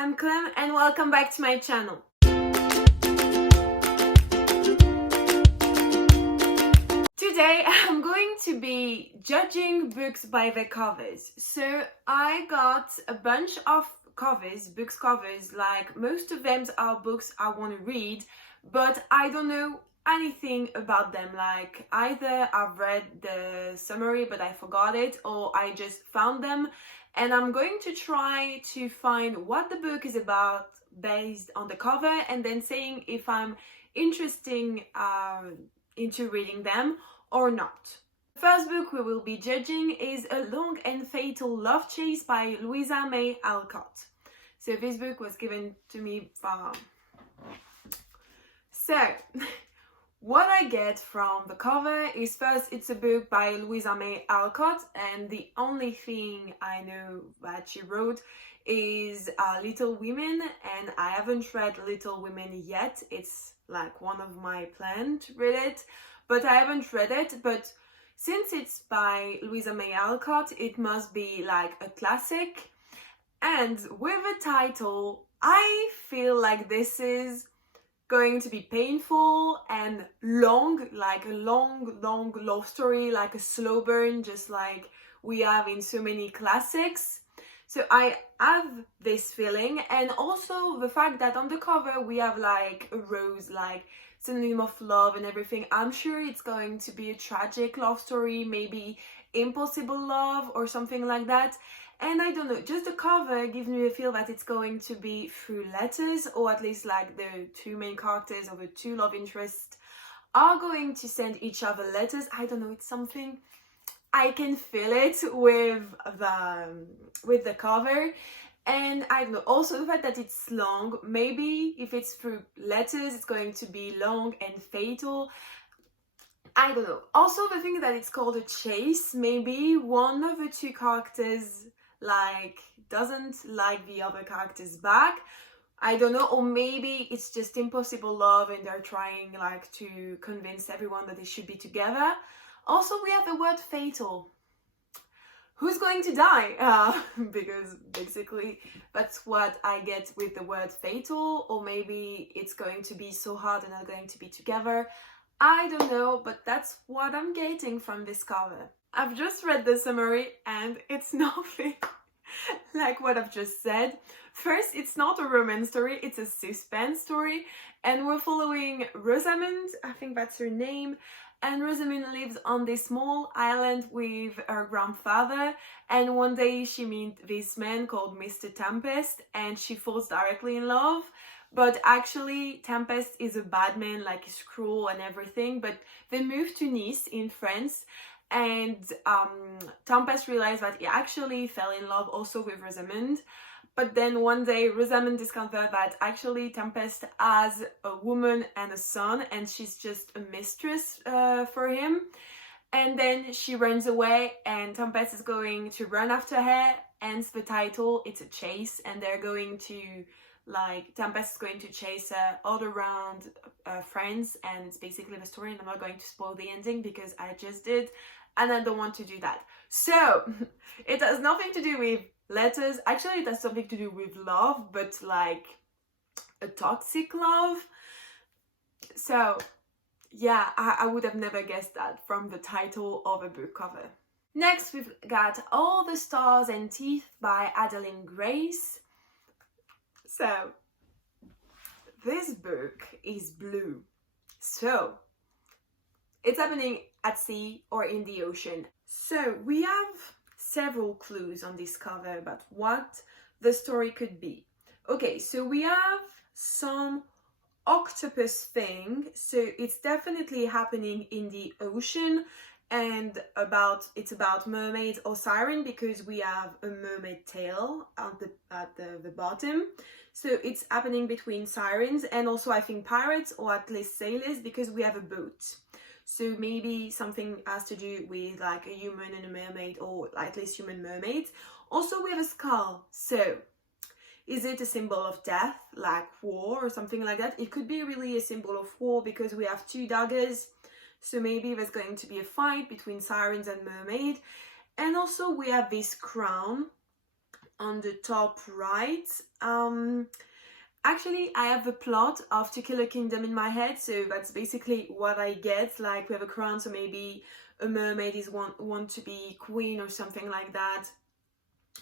I'm Qiyam and welcome back to my channel. Today I'm going to be judging books by their covers. So I got a bunch of books covers, like most of them are books I want to read, but I don't know anything about them. Like either I've read the summary but I forgot it, or I just found them, and I'm going to try to find what the book is about based on the cover, and then saying if I'm interested into reading them or not. The first book we will be judging is A Long and Fatal Love Chase by Louisa May Alcott. So this book was given to me from... So, what I get from the cover is, first, it's a book by Louisa May Alcott, and the only thing I know that she wrote is Little Women, and I haven't read Little Women yet. It's like one of my plans to read it, but I haven't read it. But since it's by Louisa May Alcott, it must be like a classic. And with the title, I feel like this is going to be painful and long, like a long love story, like a slow burn, just like we have in so many classics. So I have this feeling, and also the fact that on the cover we have like a rose, like synonym of love and everything. I'm sure it's going to be a tragic love story, maybe impossible love or something like that. And I don't know, just the cover gives me a feel that it's going to be through letters, or at least like the two main characters or the two love interests are going to send each other letters. I don't know, it's something, I can feel it with the cover. And I don't know, also the fact that it's long, maybe if it's through letters it's going to be long and fatal. I don't know. Also the thing that it's called a chase, maybe one of the two characters like doesn't like the other characters back. I don't know, or maybe it's just impossible love and they're trying like to convince everyone that they should be together. Also we have the word fatal. Who's going to die? Because basically that's what I get with the word fatal. Or maybe it's going to be so hard and not going to be together. I don't know, but that's what I'm getting from this cover. I've just read the summary and it's nothing like what I've just said. First, it's not a romance story, it's a suspense story, and we're following Rosamund, I think that's her name, and Rosamund lives on this small island with her grandfather, and one day she meets this man called Mr. Tempest and she falls directly in love. But actually Tempest is a bad man, like he's cruel and everything. But they move to Nice in France, and Tempest realized that he actually fell in love also with Rosamund. But then one day Rosamund discovered that actually Tempest has a woman and a son, and she's just a mistress for him. And then she runs away and Tempest is going to run after her, hence the title, it's a chase, and they're going to, like, Tempest is going to chase her all around France, and it's basically the story, and I'm not going to spoil the ending because I just did and I don't want to do that. So it has nothing to do with letters. Actually it has something to do with love, but like a toxic love. So yeah, I would have never guessed that from the title of a book cover. Next we've got All the Stars and Teeth by Adeline Grace. So this book is blue, so it's happening at sea or in the ocean. So we have several clues on this cover about what the story could be. Okay, so we have some octopus thing, so it's definitely happening in the ocean, and it's about mermaids or siren, because we have a mermaid tail at the bottom. So it's happening between sirens and also I think pirates, or at least sailors, because we have a boat. So maybe something has to do with like a human and a mermaid, or at least human mermaids. Also we have a skull, so is it a symbol of death, like war or something like that? It could be really a symbol of war because we have two daggers. So maybe there's going to be a fight between sirens and mermaid. And also we have this crown, on the top right. Actually, I have the plot of To Kill a Kingdom in my head, so that's basically what I get. Like, we have a crown, so maybe a mermaid is want to be queen or something like that.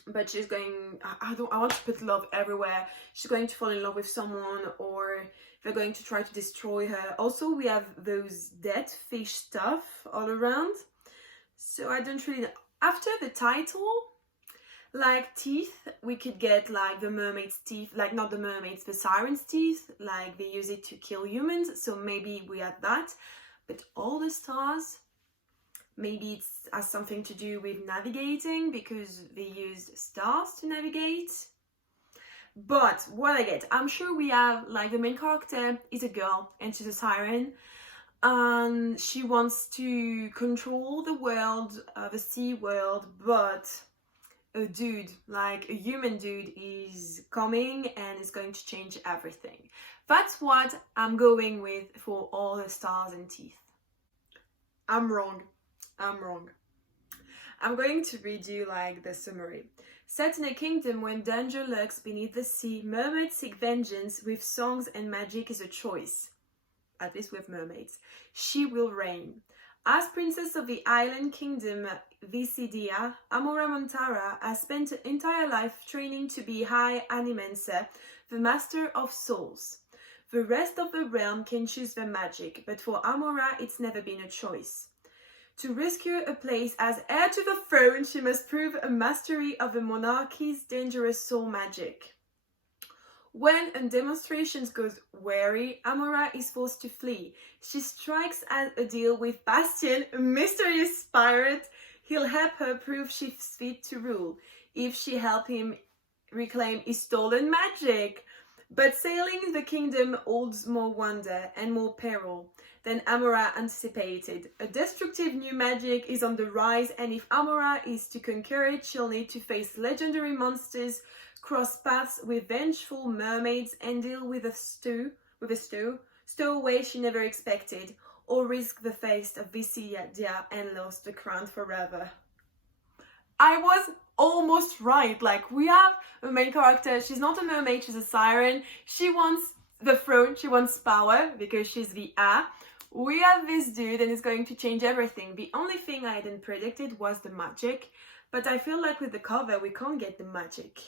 But she's going, I want to put love everywhere. She's going to fall in love with someone, or they're going to try to destroy her. Also, we have those dead fish stuff all around. So I don't really know. After the title, like teeth, we could get like the mermaid's teeth, like not the mermaid's, the siren's teeth, like they use it to kill humans, so maybe we had that. But all the stars, maybe it has something to do with navigating, because they use stars to navigate. But what I get, I'm sure we have like the main character is a girl and she's a siren. She wants to control the world, the sea world, but a dude, like a human dude, is coming and is going to change everything. That's what I'm going with for all the stars and teeth. I'm wrong. I'm going to read you like the summary. Set in a kingdom when danger lurks beneath the sea, mermaids seek vengeance with songs and magic is a choice. At least with mermaids. She will reign. As princess of the island kingdom Visidia, Amora Montara has spent her entire life training to be High Animenser, the master of souls. The rest of the realm can choose their magic, but for Amora it's never been a choice. To rescue a place as heir to the throne, she must prove a mastery of the monarchy's dangerous soul magic. When a demonstration goes wary, Amora is forced to flee. She strikes a deal with Bastien, a mysterious pirate. He'll help her prove she's fit to rule, if she helps him reclaim his stolen magic. But sailing the kingdom holds more wonder and more peril than Amora anticipated. A destructive new magic is on the rise, and if Amora is to conquer it, she'll need to face legendary monsters, cross paths with vengeful mermaids, and deal with a stowaway she never expected, or risk the fate of Visidia and lose the crown forever. I was almost right. Like, we have a main character, she's not a mermaid, she's a siren. She wants the throne, she wants power because she's the heir. We have this dude and it's going to change everything. The only thing I hadn't predicted was the magic, but I feel like with the cover we can't get the magic.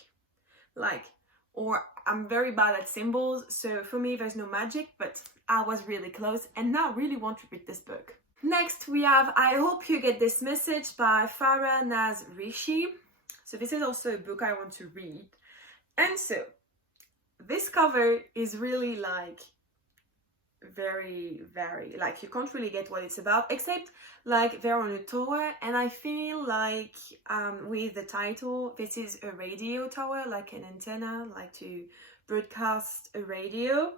Like, or I'm very bad at symbols, so for me there's no magic, but I was really close and now I really want to read this book. Next we have I Hope You Get This Message by Farah, Naaz, Rishi. So this is also a book I want to read. And so this cover is really like very like you can't really get what it's about, except like they're on a tower, and I feel like with the title, this is a radio tower, like an antenna, like to broadcast a radio.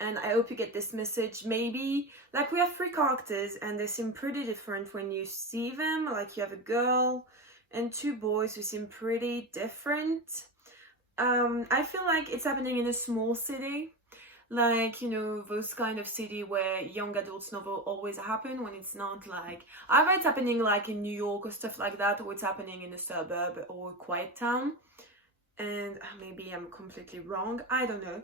And I hope you get this message. Maybe like we have three characters and they seem pretty different when you see them. Like you have a girl and two boys who seem pretty different. I feel like it's happening in a small city, like, you know, those kind of city where young adults novel always happen, when it's not like either it's happening like in New York or stuff like that, or it's happening in a suburb or a quiet town. And maybe I'm completely wrong, I don't know.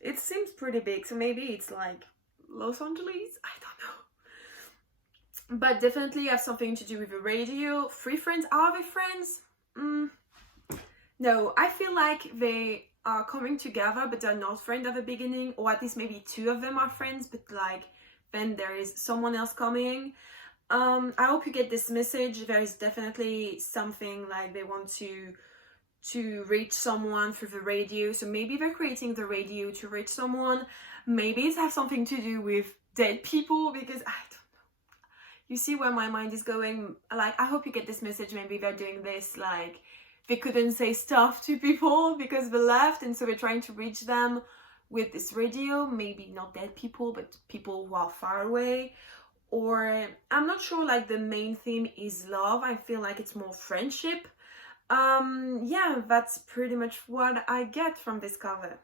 It seems pretty big, so maybe it's like Los Angeles, I don't know. But definitely have something to do with the radio. Three friends, are they friends? No, I feel like they are coming together, but they're not friends at the beginning, or at least maybe two of them are friends, but like then there is someone else coming. I hope you get this message. There is definitely something like they want to reach someone through the radio, so maybe they're creating the radio to reach someone. Maybe it has something to do with dead people, because I don't know. You see where my mind is going. Like, I hope you get this message. Maybe they're doing this like they couldn't say stuff to people because they left, and so they're trying to reach them with this radio. Maybe not dead people, but people who are far away. Or I'm not sure, like the main theme is love. I feel like it's more friendship. Yeah, that's pretty much what I get from this cover.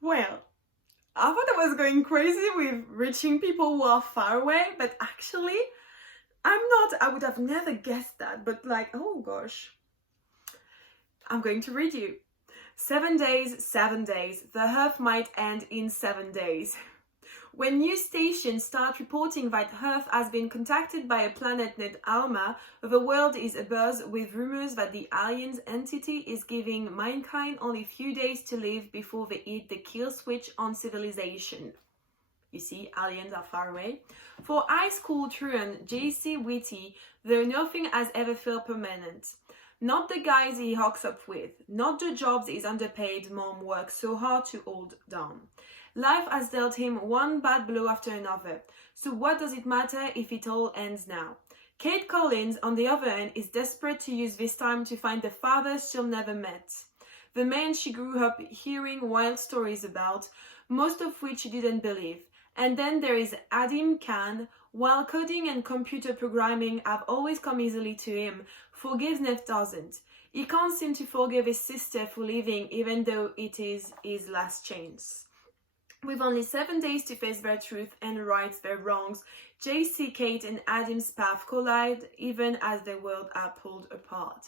Well, I thought I was going crazy with reaching people who are far away, but actually I would have never guessed that, but like, oh gosh. I'm going to read you. 7 days, 7 days. The Earth might end in 7 days. When news stations start reporting that Earth has been contacted by a planet named Alma, the world is abuzz with rumors that the aliens entity is giving mankind only a few days to live before they hit the kill switch on civilization. You see, aliens are far away. For high school truant J.C. Whitty, though nothing has ever felt permanent. Not the guys he hooks up with, not the jobs his underpaid mom works so hard to hold down. Life has dealt him one bad blow after another, so what does it matter if it all ends now? Kate Collins, on the other hand, is desperate to use this time to find the father she'll never met. The man she grew up hearing wild stories about, most of which she didn't believe. And then there is Adim Khan. While coding and computer programming have always come easily to him, forgiveness doesn't. He can't seem to forgive his sister for leaving, even though it is his last chance. With only 7 days to face their truth and right their wrongs, JC, Kate and Adam's path collide even as their worlds are pulled apart.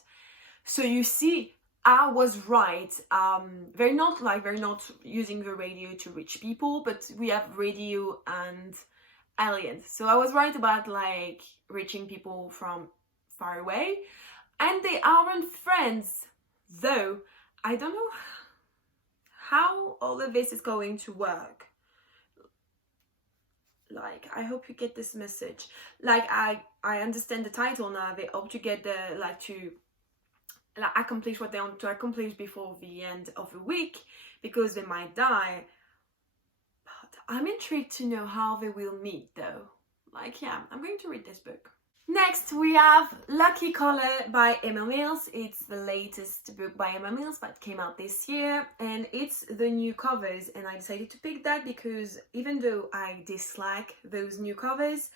So you see, I was right. They're not using the radio to reach people, but we have radio and aliens. So I was right about like reaching people from far away, and they aren't friends. Though I don't know how all of this is going to work. Like, I hope you get this message. Like, I understand the title now. They hope to get to accomplish what they want to accomplish before the end of the week, because they might die. But I'm intrigued to know how they will meet though. Like, yeah, I'm going to read this book. Next, we have Lucky Color by Emma Mills. It's the latest book by Emma Mills that came out this year, and it's the new covers. And I decided to pick that because even though I dislike those new covers,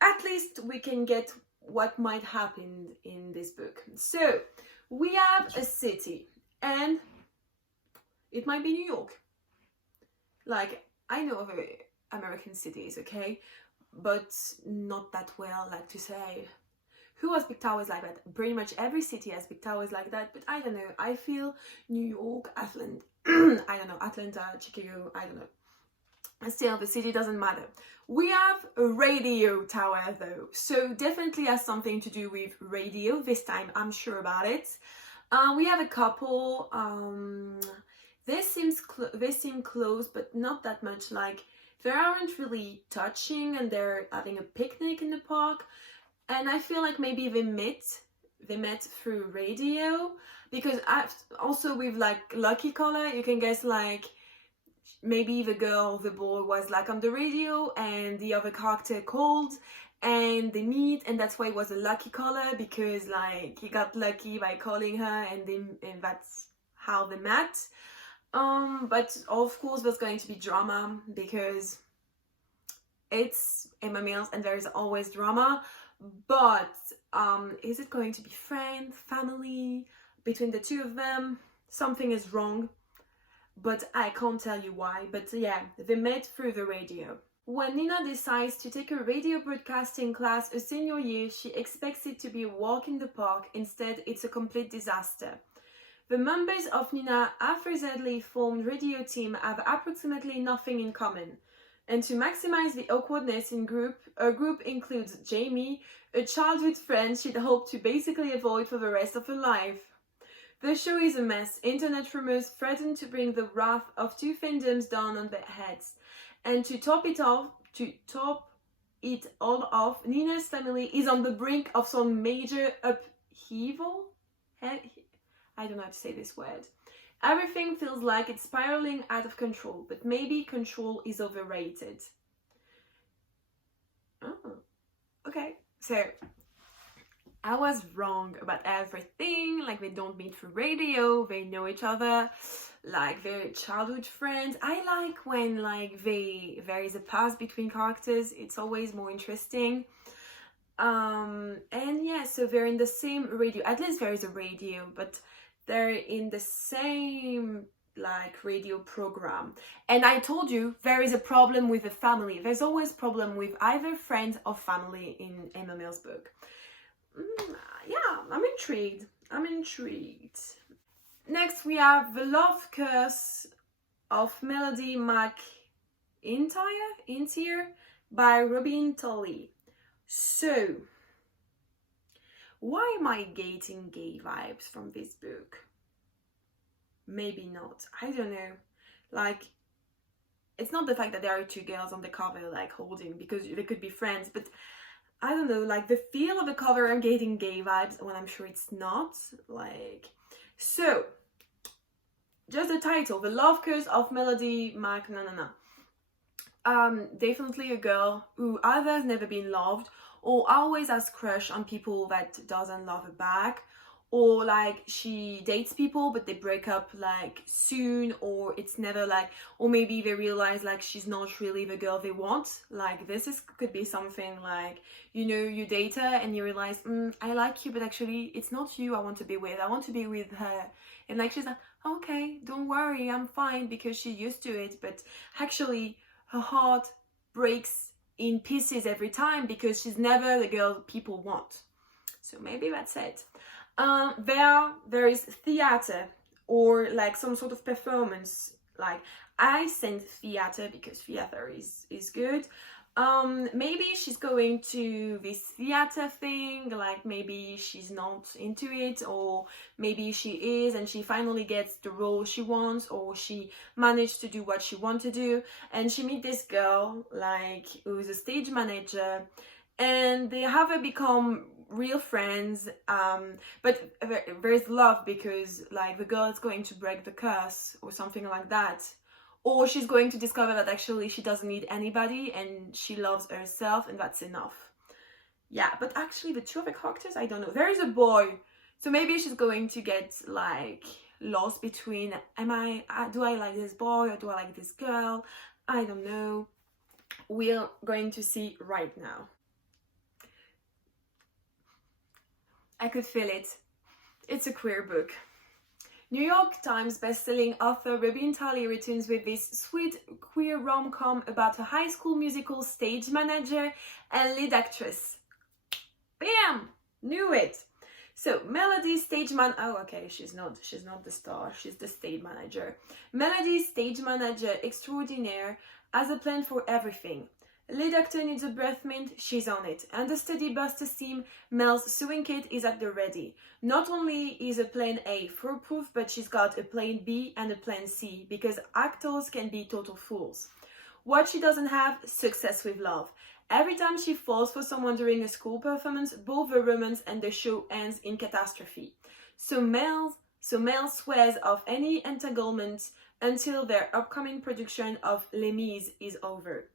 at least we can get what might happen in this book. So, we have a city, and it might be New York. Like, I know of American cities, okay? But not that well, like to say. Who has big towers like that? Pretty much every city has big towers like that, but I don't know. I feel New York, Atlanta, I don't know, Atlanta, Chicago, I don't know. And still, the city doesn't matter. We have a radio tower though, so definitely has something to do with radio. This time, I'm sure about it. We have a couple. They seem close, but not that much. Like, they aren't really touching, and they're having a picnic in the park. And I feel like maybe they met through radio, because also with like Lucky Color, you can guess like maybe the boy was like on the radio and the other character called and they meet, and that's why it was a lucky caller, because like he got lucky by calling her, and that's how they met. But of course there's going to be drama because it's Emma Mills and there is always drama. But is it going to be friend, family, between the two of them? Something is wrong, but I can't tell you why. But yeah, they met through the radio. When Nina decides to take a radio broadcasting class a senior year, she expects it to be a walk in the park. Instead, it's a complete disaster. The members of Nina's haphazardly formed radio team have approximately nothing in common. And to maximize the awkwardness in her group includes Jamie, a childhood friend she'd hoped to basically avoid for the rest of her life. The show is a mess. Internet rumors threaten to bring the wrath of two fandoms down on their heads. And to top it all off, Nina's family is on the brink of some major upheaval. I don't know how to say this word. Everything feels like it's spiraling out of control, but maybe control is overrated. Oh, okay. So, I was wrong about everything. Like, they don't meet through radio, they know each other, like they're childhood friends. I like when like there is a past between characters. It's always more interesting. And yeah, so they're in the same radio. At least there is a radio, but they're in the same like radio program. And I told you there is a problem with the family. There's always problem with either friends or family in Emma Mill's book. Yeah, I'm intrigued. Next we have The Love Curse of Melody McIntyre by Robin Tully. So, why am I getting gay vibes from this book? Maybe not. I don't know. Like, it's not the fact that there are two girls on the cover like holding, because they could be friends, but I don't know, like the feel of the cover, I'm getting gay vibes when I'm sure it's not. Like, so just the title, The Love Curse of Melody definitely a girl who either has never been loved or always has crush on people that doesn't love her back, or like she dates people but they break up like soon, or it's never like, or maybe they realize like she's not really the girl they want. Like could be something like, you know, you date her and you realize, I like you, but actually it's not you I want to be with her. And like she's like, okay, don't worry, I'm fine, because she's used to it, but actually her heart breaks in pieces every time because she's never the girl people want. So maybe that's it. There is theater, or like some sort of performance. Like, I send theater because theater is good. Maybe she's going to this theater thing, like maybe she's not into it, or maybe she is and she finally gets the role she wants, or she managed to do what she wants to do, and she meets this girl like who's a stage manager, and they have become real friends, but there's love because like the girl is going to break the curse or something like that, or she's going to discover that actually she doesn't need anybody and she loves herself and that's enough. Yeah, but actually the two of the characters, I don't know. There is a boy, so maybe she's going to get like lost between, do I like this boy or do I like this girl? I don't know. We're going to see right now. I could feel it. It's a queer book. New York Times bestselling author Robin Tully returns with this sweet queer rom-com about a high school musical stage manager and lead actress. Bam! Knew it! So, Melody's she's not the star, she's the stage manager. Melody's stage manager extraordinaire has a plan for everything. Lead actor needs a breath mint, she's on it. Understudy bursts a seam, Mel's sewing kit is at the ready. Not only is a plan A foolproof, but she's got a plan B and a plan C, because actors can be total fools. What she doesn't have, success with love. Every time she falls for someone during a school performance, both the romance and the show ends in catastrophe. So Mel swears off any entanglement until their upcoming production of Les Mis is over.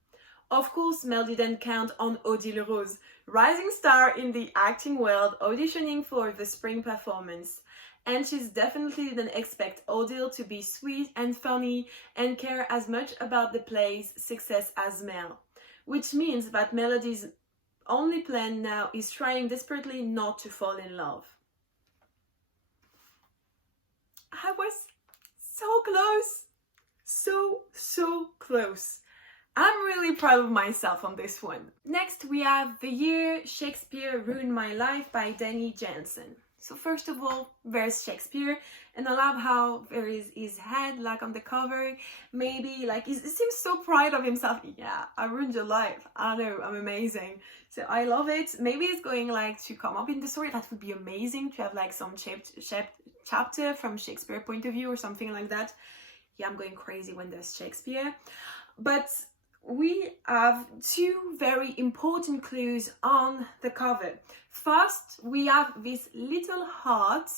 Of course, Mel didn't count on Odile Rose, rising star in the acting world, auditioning for the spring performance. And she definitely didn't expect Odile to be sweet and funny and care as much about the play's success as Mel. Which means that Melody's only plan now is trying desperately not to fall in love. I was so close. So close. I'm really proud of myself on this one. Next we have The Year Shakespeare Ruined My Life by Danny Jansen. So first of all, there's Shakespeare, and I love how there is his head like on the cover. Maybe like he seems so proud of himself. Yeah, I ruined your life. I know, I'm amazing. So I love it. Maybe it's going like to come up in the story. That would be amazing to have like some chapter from Shakespeare point of view or something like that. Yeah, I'm going crazy when there's Shakespeare. But we have two very important clues on the cover. First, we have this little heart,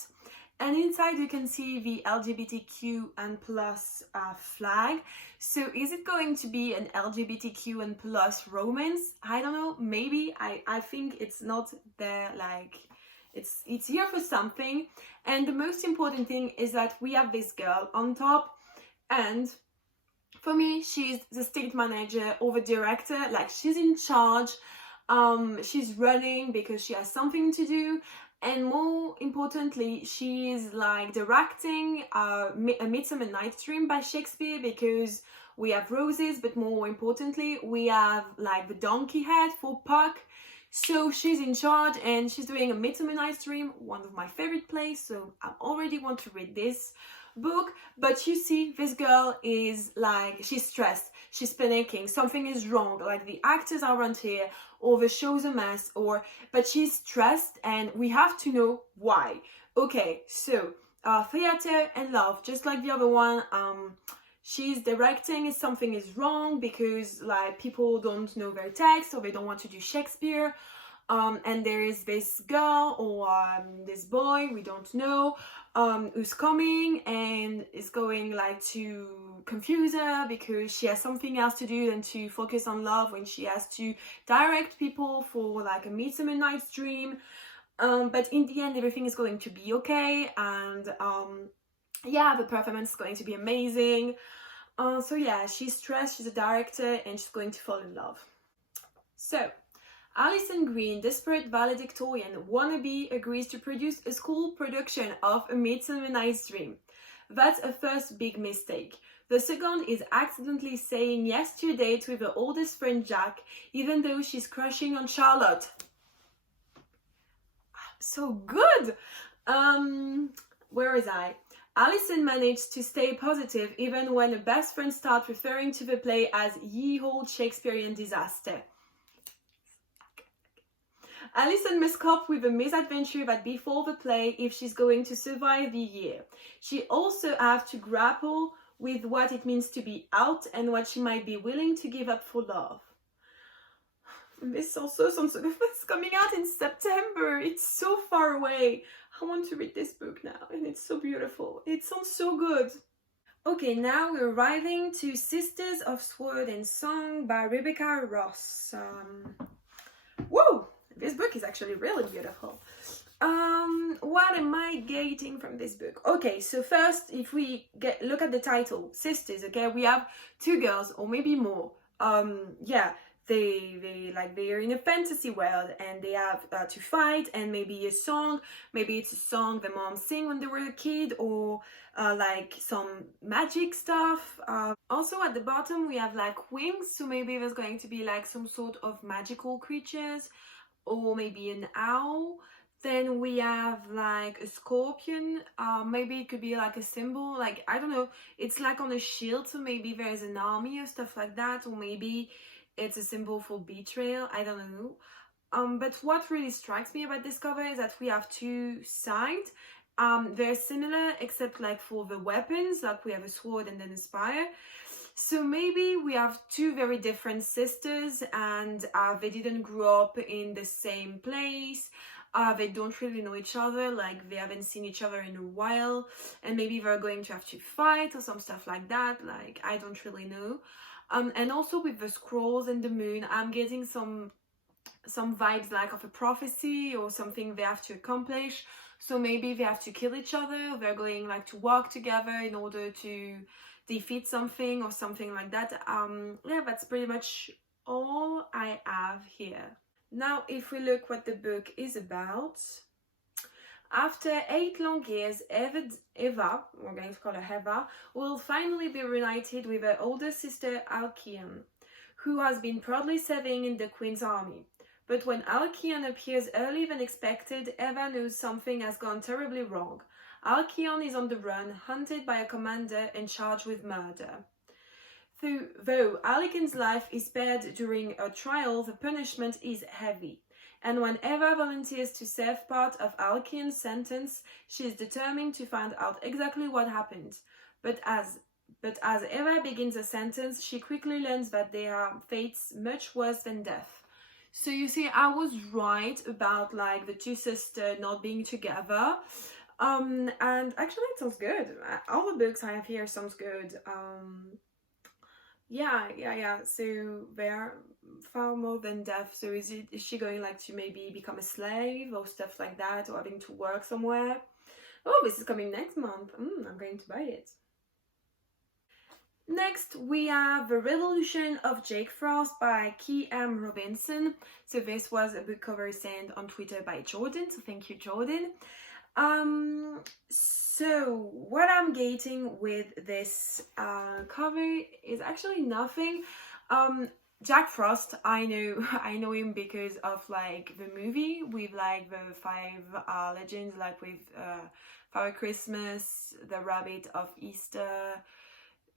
and inside you can see the LGBTQ and plus flag. So is it going to be an LGBTQ and plus romance? I don't know, maybe. I think it's not there, like it's here for something. And the most important thing is that we have this girl on top, and for me, she's the stage manager or the director, like she's in charge. She's running because she has something to do, And more importantly, she is like directing A Midsummer Night's Dream by Shakespeare, because we have roses, but more importantly, we have like the donkey head for Puck. So she's in charge and she's doing A Midsummer Night's Dream, one of my favorite plays, so I already want to read this book. But you see, this girl is like, she's stressed, she's panicking, something is wrong, like the actors aren't here, or the show's a mess, but she's stressed and we have to know why. Okay, so theater and love, just like the other one. She's directing if something is wrong because like people don't know their text or they don't want to do Shakespeare. And there is this girl or this boy, we don't know, who's coming and is going like to confuse her because she has something else to do than to focus on love when she has to direct people for like a Midsummer Night's Dream. But in the end, everything is going to be okay, and yeah, the performance is going to be amazing. So yeah, she's stressed, she's a director, and she's going to fall in love. So, Alison Green, desperate valedictorian wannabe, agrees to produce a school production of A Midsummer Night's Dream. That's a first big mistake. The second is accidentally saying yes to a date with her oldest friend Jack, even though she's crushing on Charlotte. So good! Where is I? Alison managed to stay positive even when her best friend starts referring to the play as ye old Shakespearean disaster. Alison must cope with the misadventure that befall the play if she's going to survive the year. She also has to grapple with what it means to be out and what she might be willing to give up for love. This also sounds so good. It's coming out in September. It's so far away. I want to read this book now, and it's so beautiful. It sounds so good. Okay, now we're arriving to Sisters of Sword and Song by Rebecca Ross. Whoa! This book is actually really beautiful. What am I getting from this book? Okay, so first, if we look at the title, Sisters, okay, we have two girls, or maybe more. Yeah, they're in a fantasy world and they have to fight, and maybe a song, maybe it's a song the mom sing when they were a kid, or like some magic stuff. Also at the bottom we have like wings, so maybe there's going to be like some sort of magical creatures, or maybe an owl. Then we have like a scorpion, maybe it could be like a symbol, like I don't know, it's like on a shield, so maybe there's an army or stuff like that, or maybe it's a symbol for betrayal, I don't know. But what really strikes me about this cover is that we have two sides. They're similar except like for the weapons, like we have a sword and then a spear. So maybe we have two very different sisters, and they didn't grow up in the same place. They don't really know each other, like they haven't seen each other in a while, and maybe they're going to have to fight or some stuff like that, like I don't really know. And also with the scrolls and the moon, I'm getting some vibes like of a prophecy or something they have to accomplish. So maybe they have to kill each other, they're going like to work together in order to defeat something or something like that. Yeah, that's pretty much all I have here. Now, if we look what the book is about, after 8 long years, Eva, we're going to call her Eva, will finally be reunited with her older sister Alcott, who has been proudly serving in the Queen's army. But when Alcott appears earlier than expected, Eva knows something has gone terribly wrong. Alcott is on the run, hunted by a commander and charged with murder. Though Alcott's life is spared during a trial, the punishment is heavy. And when Eva volunteers to serve part of Alcott's sentence, she is determined to find out exactly what happened. But as Eva begins a sentence, she quickly learns that there are fates much worse than death. So you see, I was right about like the two sisters not being together. And actually it sounds good. All the books I have here sounds good. Yeah. So they're far more than death. So is she going like to maybe become a slave or stuff like that, or having to work somewhere? Oh, this is coming next month. I'm going to buy it. Next, we have The Revolution of Jake Frost by Qiyam Robinson. So this was a book cover sent on Twitter by Jordan, so thank you, Jordan. So what I'm getting with this cover is actually nothing. Jack Frost, I know him because of like the movie with like the five legends, like with Father Christmas, the Rabbit of Easter,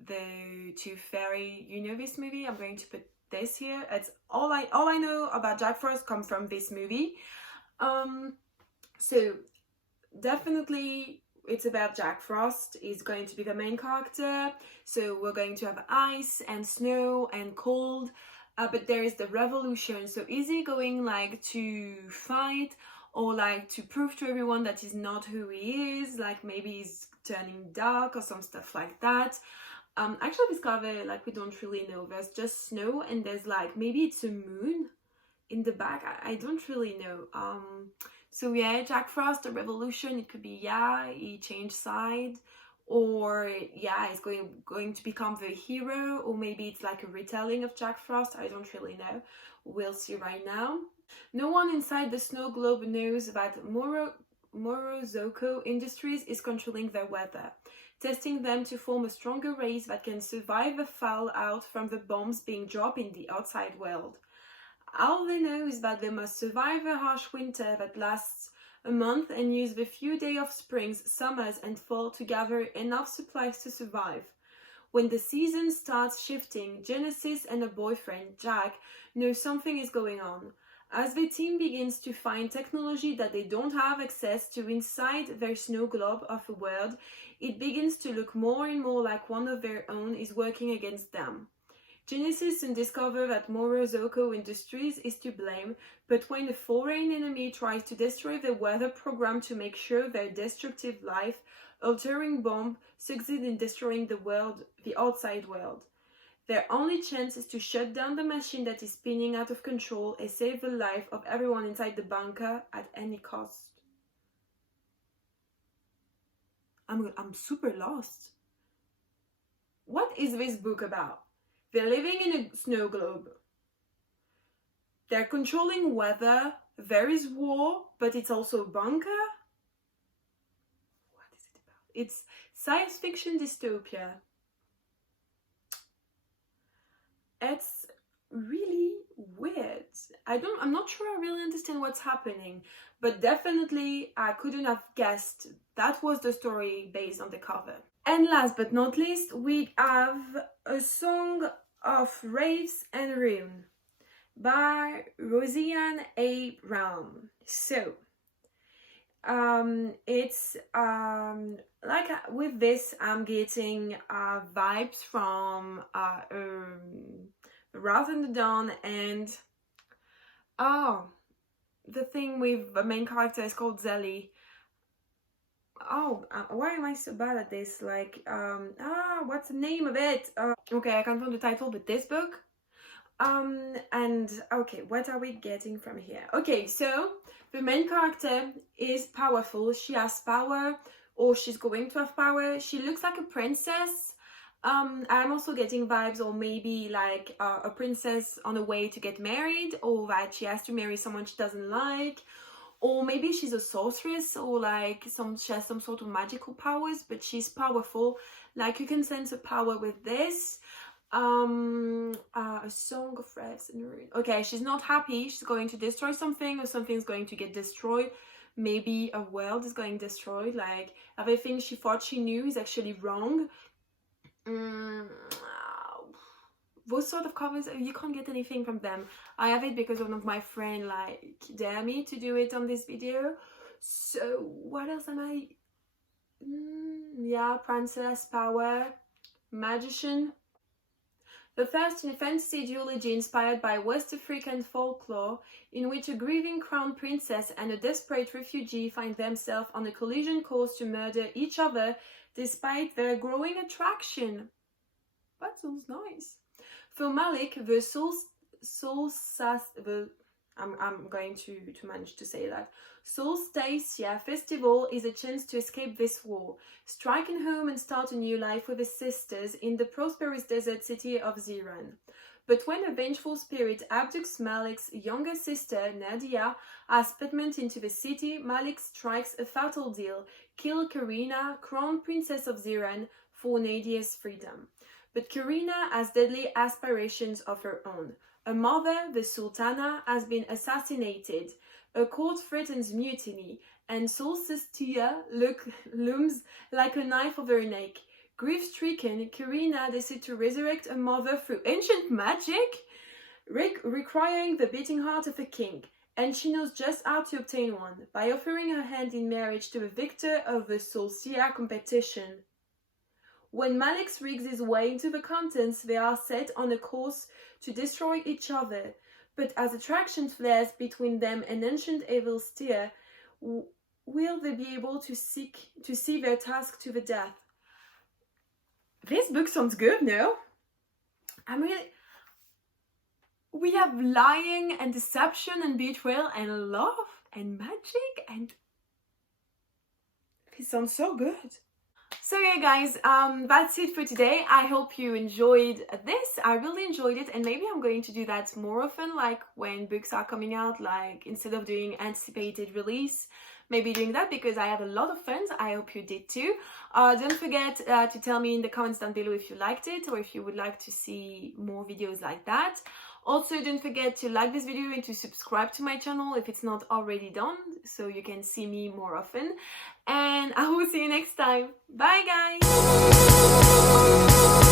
the Tooth Fairy. You know this movie? I'm going to put this here. It's all I know about Jack Frost comes from this movie. So definitely it's about Jack Frost. He's going to be the main character. So we're going to have ice and snow and cold. But there is the revolution. So is he going like to fight or like to prove to everyone that he's not who he is? Like maybe he's turning dark or some stuff like that. Actually this cover, like we don't really know. There's just snow and there's like maybe it's a moon in the back. I don't really know. So yeah, Jack Frost, the revolution, it could be, yeah, he changed sides, or yeah, he's going to become the hero, or maybe it's like a retelling of Jack Frost. I don't really know. We'll see right now. No one inside the snow globe knows that Morozoko Industries is controlling their weather, testing them to form a stronger race that can survive the fallout from the bombs being dropped in the outside world. All they know is that they must survive a harsh winter that lasts a month and use the few days of springs, summers and fall to gather enough supplies to survive. When the season starts shifting, Genesis and her boyfriend, Jack, know something is going on. As the team begins to find technology that they don't have access to inside their snow globe of a world, it begins to look more and more like one of their own is working against them. Genesis soon discover that Morozoko Industries is to blame, but when a foreign enemy tries to destroy their weather program to make sure their destructive life-altering bomb succeeds in destroying the outside world, their only chance is to shut down the machine that is spinning out of control and save the life of everyone inside the bunker at any cost. I'm super lost. What is this book about? They're living in a snow globe. They're controlling weather. There is war, but it's also a bunker. What is it about? It's science fiction dystopia. It's really weird. I'm not sure I really understand what's happening, but definitely I couldn't have guessed that was the story based on the cover. And last but not least, we have A Song of Raves and Ruin by Rosianne A. Brown. So it's like with this I'm getting vibes from Wrath in the Dawn, and the thing with the main character is called Zelly. Why am I so bad at this? Like, what's the name of it? Okay, I can't find the title, but this book. And okay, what are we getting from here? Okay, so the main character is powerful. She has power, or she's going to have power. She looks like a princess. I'm also getting vibes, or maybe like a princess on the way to get married, or that she has to marry someone she doesn't like. Or maybe she's a sorceress, or like she has some sort of magical powers, but she's powerful. Like you can sense a power with this. A Song of Raves and Ruin. Okay, she's not happy. She's going to destroy something, or something's going to get destroyed. Maybe a world is going destroyed. Like everything she thought she knew is actually wrong. Those sort of covers, you can't get anything from them. I have it because one of my friends like dared me to do it on this video. So what else am I? Yeah, princess, power, magician. The first in a fantasy duology inspired by West African folklore, in which a grieving crown princess and a desperate refugee find themselves on a collision course to murder each other despite their growing attraction. That sounds nice. For Malik, the I'm going to manage to say that. Solsticia Festival is a chance to escape this war, striking home and start a new life with his sisters in the prosperous desert city of Ziran. But when a vengeful spirit abducts Malik's younger sister, Nadia, as putment into the city, Malik strikes a fatal deal: kill Karina, crown princess of Ziran, for Nadia's freedom. But Karina has deadly aspirations of her own. Her mother, the Sultana, has been assassinated. A court threatens mutiny, and Solsticia looms like a knife over her neck. Grief-stricken, Karina decides to resurrect her mother through ancient magic, requiring the beating heart of a king. And she knows just how to obtain one, by offering her hand in marriage to the victor of the Solsticia competition. When Malik rigs his way into the contents, they are set on a course to destroy each other. But as attraction flares between them and ancient evil steer, will they be able to see their task to the death? This book sounds good, no? We have lying and deception and betrayal and love and magic, and this sounds so good. So yeah guys, that's it for today. I hope you enjoyed this. I really enjoyed it, and maybe I'm going to do that more often, like when books are coming out, like instead of doing anticipated release, maybe doing that, because I have a lot of fun. I hope you did too. Don't forget to tell me in the comments down below if you liked it, or if you would like to see more videos like that. Also, don't forget to like this video and to subscribe to my channel if it's not already done, so you can see me more often. And I will see you next time. Bye guys!